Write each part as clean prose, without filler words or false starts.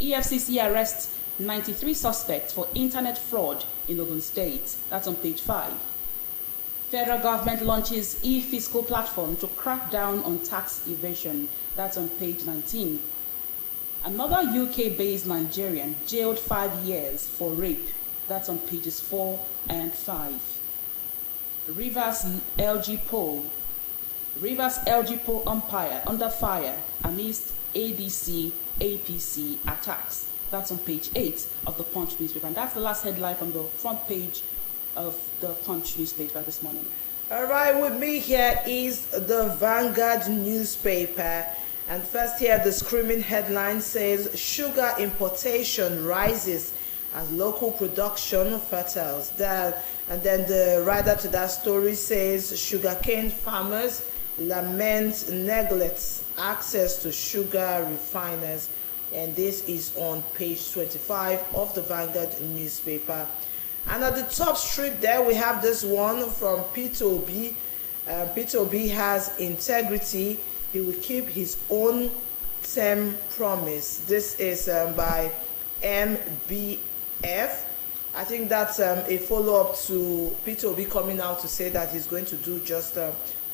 EFCC arrests 93 suspects for internet fraud in Ogun State. That's on page 5. Federal government launches e-fiscal platform to crack down on tax evasion. That's on page 19. Another UK-based Nigerian jailed 5 years for rape. That's on pages 4 and 5. Rivers LG poll umpire under fire amidst ADC APC attacks. That's on page 8 of the Punch newspaper. And that's the last headline from the front page of the Punch newspaper this morning. All right, with me here is the Vanguard newspaper. And first here, the screaming headline says, sugar importation rises as local production fertiles. And then the writer to that story says, sugarcane farmers lament neglects access to sugar refiners. And this is on page 25 of the Vanguard newspaper. And at the top strip there, we have this one from Peter Obi. Peter Obi has integrity. He will keep his own term promise. This is by MBF. I think that's a follow-up to Peter Obi coming out to say that he's going to do just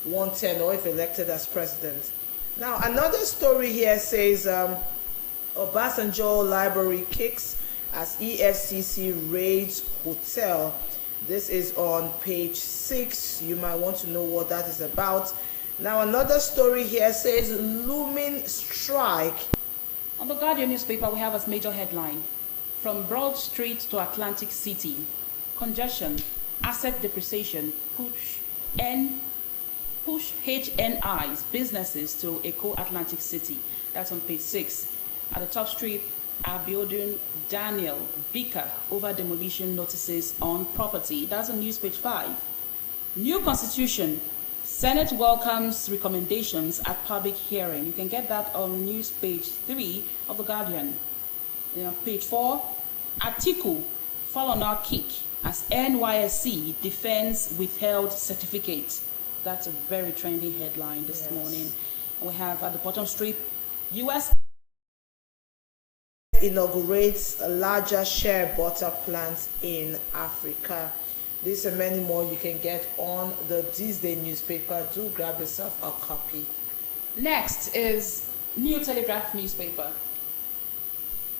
110 or if elected as president. Now, another story here says Obasanjo Library kicks as EFCC raids hotel. This is on page 6. You might want to know what that is about. Now, another story here says looming strike. On the Guardian newspaper, we have as major headline, from Broad Street to Atlantic City, congestion, asset depreciation, push HNI's businesses to Eco Atlantic City. That's on page 6. At the top strip, Abiodun Daniel bicker over demolition notices on property. That's on news page 5. New Constitution. Senate welcomes recommendations at public hearing. You can get that on news page 3 of The Guardian. Page 4, Atiku fall on our kick as NYSC defends withheld certificate. That's a very trendy headline this morning. We have at the bottom strip, U.S. inaugurates a larger share butter plant in Africa. These and many more you can get on the Tuesday newspaper. Do grab yourself a copy. Next is New Telegraph newspaper.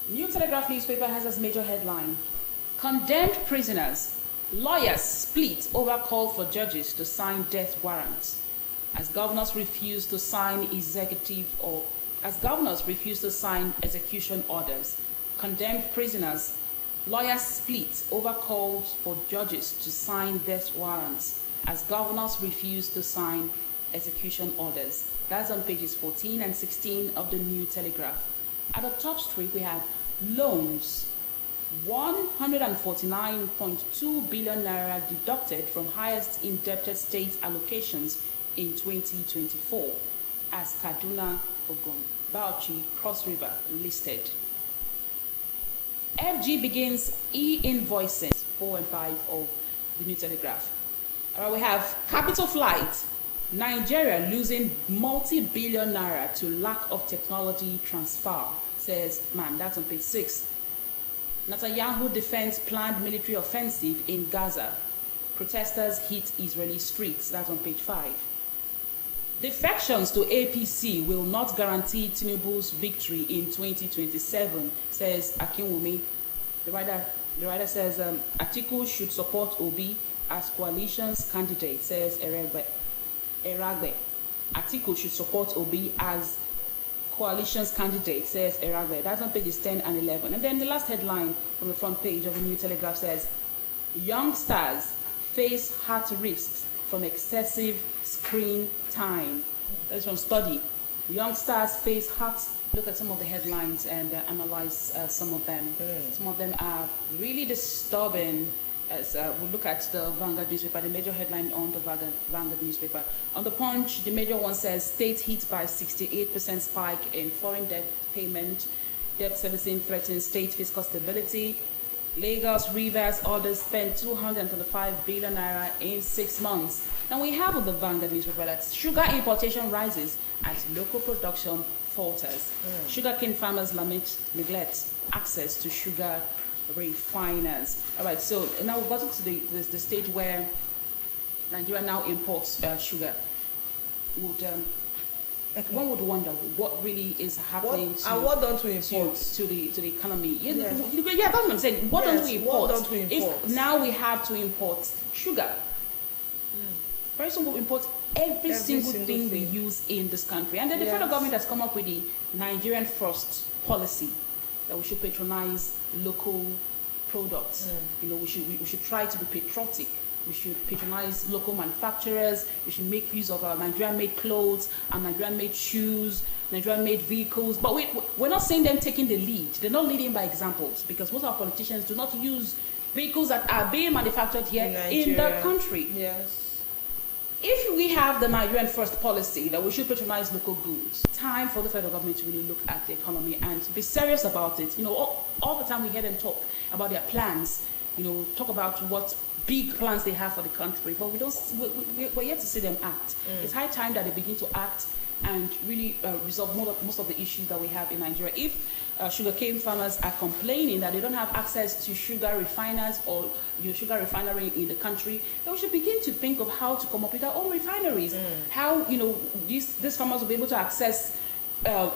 New Telegraph newspaper has as major headline, condemned prisoners, lawyers split over call for judges to sign death warrants as governors refuse to sign execution orders. Condemned prisoners, lawyers split over calls for judges to sign death warrants as governors refuse to sign execution orders. That's on pages 14 and 16 of the New Telegraph. At the top strip, we have loans, 149.2 billion naira deducted from highest indebted state allocations in 2024 as Kaduna, Ogun, Bauchi, Cross River listed. FG begins e-invoicing, 4 and 5 of the New Telegraph. We have Capital Flight, Nigeria losing multi-billion naira to lack of technology transfer, says Man. That's on page 6. Netanyahu defends planned military offensive in Gaza. Protesters hit Israeli streets. That's on page 5. Defections to APC will not guarantee Tinubu's victory in 2027, says Akinwumi. The writer says Atiku should support Obi as coalition's candidate, says Eragbe. Atiku should support Obi as coalition's candidate, says Eragbe. That's on pages 10 and 11. And then the last headline from the front page of the New Telegraph says, young stars face heart risks from excessive screen time. That's from study. Young stars face heart. Look at some of the headlines and analyze some of them. Some of them are really disturbing. As we look at the Vanguard newspaper, the major headline on the Vanguard newspaper. On the Punch, the major one says, state hit by 68% spike in foreign debt payment. Debt servicing threatens state fiscal stability. Lagos Rivers orders spent 225 billion naira in 6 months. Now we have on the Vanguard newspaper that sugar importation rises as local production falters. Sugarcane farmers lament neglect access to sugar refiners. All right, so now we've gotten to the stage where Nigeria now imports sugar. One would wonder what really is happening what don't we import to the economy. Yeah, yes. Yeah, that's what I'm saying. What don't we import? What don't we import? If now we have to import sugar, very soon we'll import every single thing we use in this country. And then the federal government has come up with the Nigerian First policy that we should patronize local products. You know, we should try to be patriotic. We should patronize local manufacturers. We should make use of our Nigerian-made clothes, our Nigerian-made shoes, Nigerian-made vehicles. But we're not saying them taking the lead. They're not leading by examples, because most of our politicians do not use vehicles that are being manufactured here in the country. Yes. If we have the Nigerian First policy that we should patronize local goods, time for the federal government to really look at the economy and be serious about it. You know, all the time we hear them talk about their plans, you know, talk about what big plans they have for the country, but we're yet to see them act. It's high time that they begin to act and really resolve most of the issues that we have in Nigeria. If sugarcane farmers are complaining that they don't have access to sugar refiners or sugar refinery in the country, then we should begin to think of how to come up with our own refineries. How these farmers will be able to access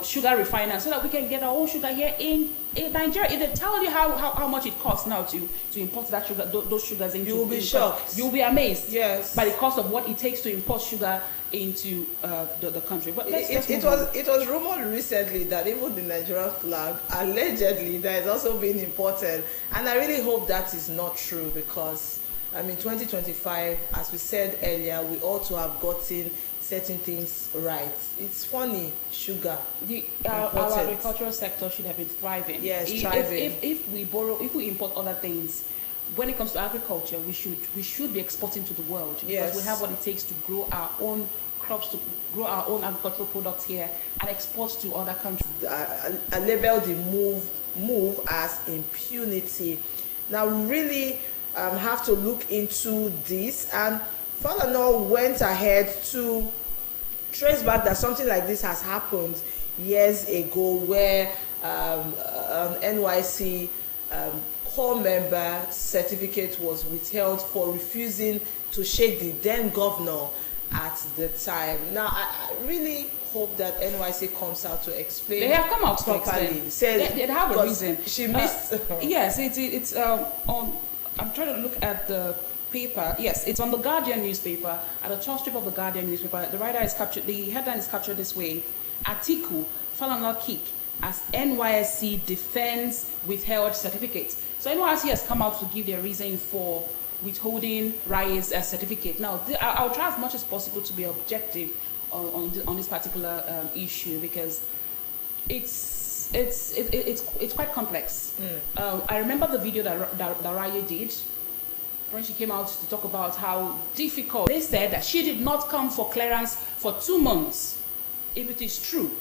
sugar refiners so that we can get our own sugar here in Nigeria. If they tell you how much it costs now to import that sugar, those sugars into, you will be shocked. You will be amazed. Yes. By the cost of what it takes to import sugar into the country. But it was rumored recently that even the Nigerian flag allegedly that is also being imported, and I really hope that is not true, because I mean 2025, as we said earlier, we ought to have gotten certain things right. It's funny, sugar. Our agricultural sector should have been thriving. Yes, thriving. If we import other things, when it comes to agriculture, we should be exporting to the world, because we have what it takes to grow our own crops, to grow our own agricultural products here and export to other countries. I label the move as impunity. Now we really have to look into this, and Falana went ahead to trace back that something like this has happened years ago, where NYC core member certificate was withheld for refusing to shake the then governor at the time. Now, I really hope that NYC comes out to explain. They have come out properly. They have a reason. She missed. Yes, it's on. I'm trying to look at the paper. Yes, it's on the Guardian newspaper, at the top strip of the Guardian newspaper. The headline is captured this way: Atiku, Falana kick as NYSC defends withheld certificate. So NYSC has come out to give their reason for withholding Raye's certificate. Now, I'll try as much as possible to be objective on this particular issue, because it's quite complex. I remember the video that Raye did when she came out to talk about how difficult. They said that she did not come for clearance for 2 months. If it is true,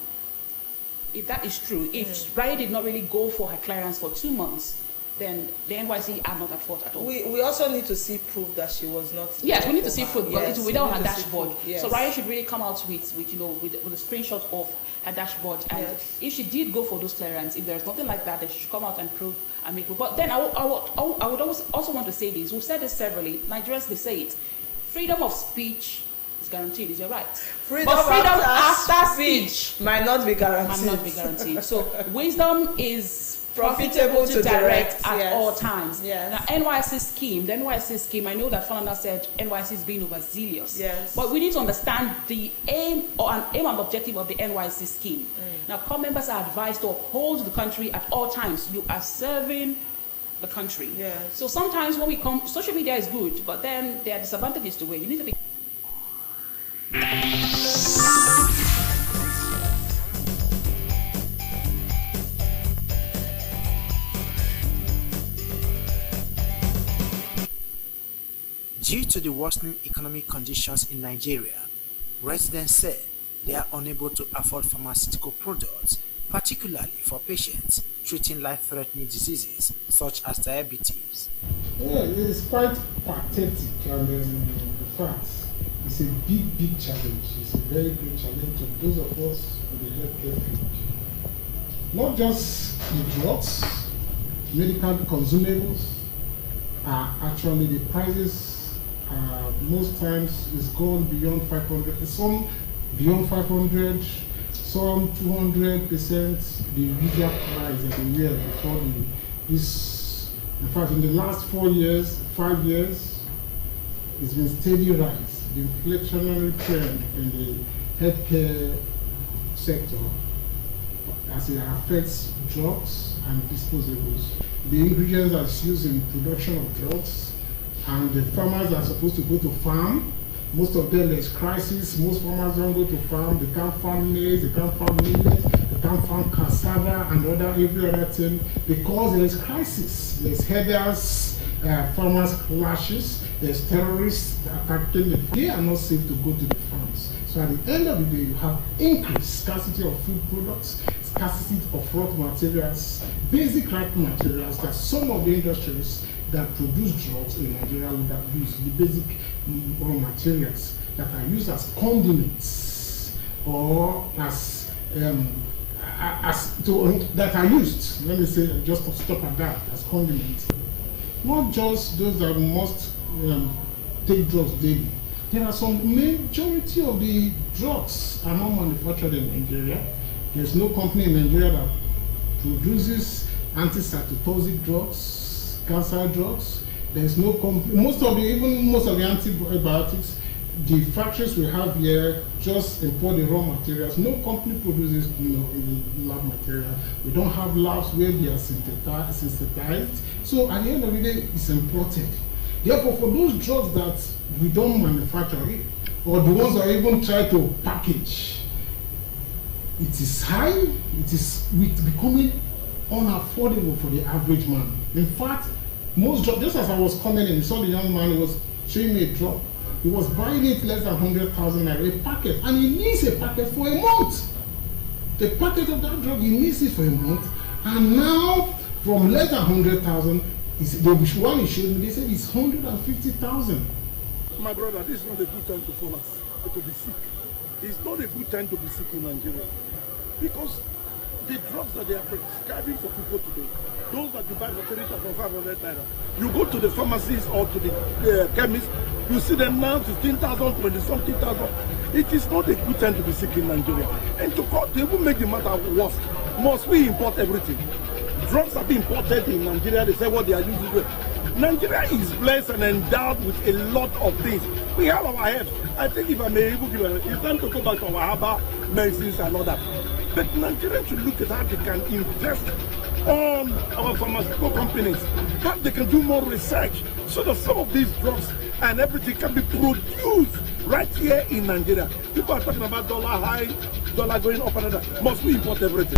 if that is true, if Raye did not really go for her clearance for 2 months, then the NYC are not at fault at all. We also need to see proof that she was not. Yes, we need to see proof, but it's without her dashboard. Yes. So Raye should really come out with a screenshot of her dashboard, and if she did go for those clearance, if there's nothing like that, then she should come out and prove and make proof. But then I would also want to say this. We've said this severally. Nigerians, they say it: freedom of speech is guaranteed. Is your right? Freedom after speech might not be guaranteed. So wisdom is profitable to direct at all times. Yes. Now, the NYSC scheme, I know that Falana said NYSC is being overzealous. Yes. But we need to understand the aim and objective of the NYSC scheme. Now, core members are advised to uphold the country at all times. You are serving the country. Yes. So sometimes when we come, social media is good, but then there are disadvantages to it. You need to be. Due to the worsening economic conditions in Nigeria, residents say they are unable to afford pharmaceutical products, particularly for patients treating life-threatening diseases such as diabetes. Yeah, it is quite pathetic, and in fact, it's a big challenge. It's a very big challenge to those of us in the healthcare field. Not just the drugs, medical consumables are actually the prices most times is gone beyond 500. Some beyond 500, some 200% the usual price of the year before this. In fact, in the last 5 years, it's been steady rise. The inflationary trend in the healthcare sector as it affects drugs and disposables. The ingredients that's used in production of drugs, and the farmers are supposed to go to farm. Most of them, there's crisis. Most farmers don't go to farm. They can't farm maize, they can't farm millet, they can't farm cassava and every other thing because there's crisis. There's headers, farmers clashes, there's terrorists attacking them. They are not safe to go to the farms. So at the end of the day, you have increased scarcity of food products, scarcity of raw materials, basic raw materials that some of the industries that produce drugs in Nigeria would have used, the basic raw materials that are used as condiments or that are used, let me say, just to stop at that, as condiments. Not just those that must take drugs daily. There are some majority of the drugs are not manufactured in Nigeria. There's no company in Nigeria that produces anti-cytotoxic drugs, cancer drugs. There's no company. Most of the antibiotics, the factories we have here just import the raw materials. No company produces lab material. We don't have labs where they are synthesized. So at the end of the day, it's imported. Therefore, for those drugs that we don't manufacture, or the ones that even try to package, it is high, it is becoming unaffordable for the average man. In fact, most drugs, just as I was commenting, you saw the young man who was showing me a drug. He was buying it less than 100,000 naira a packet, and he needs a packet for a month. The packet of that drug, he needs it for a month, and now from less than 100,000, the one he showed me, they said it's 150,000. My brother, this is not a good time to fall us, to be sick. It's not a good time to be sick in Nigeria, because the drugs that they are prescribing for people today, those that you buy for 3,500 naira, you go to the pharmacies or to the chemist, you see them now 15,000, 20-something thousand. It is not a good time to be sick in Nigeria. And to even make the matter worse, must we import everything? Drugs are being imported in Nigeria, they say what they are using with. Nigeria is blessed and endowed with a lot of things. We have our herbs. I think if I may even give it's time to go back to our herbal medicines and all that. But Nigerians should look at how they can invest on our pharmaceutical companies, how they can do more research so that some of these drugs and everything can be produced right here in Nigeria. People are talking about dollar high, dollar going up and down. Must we import everything?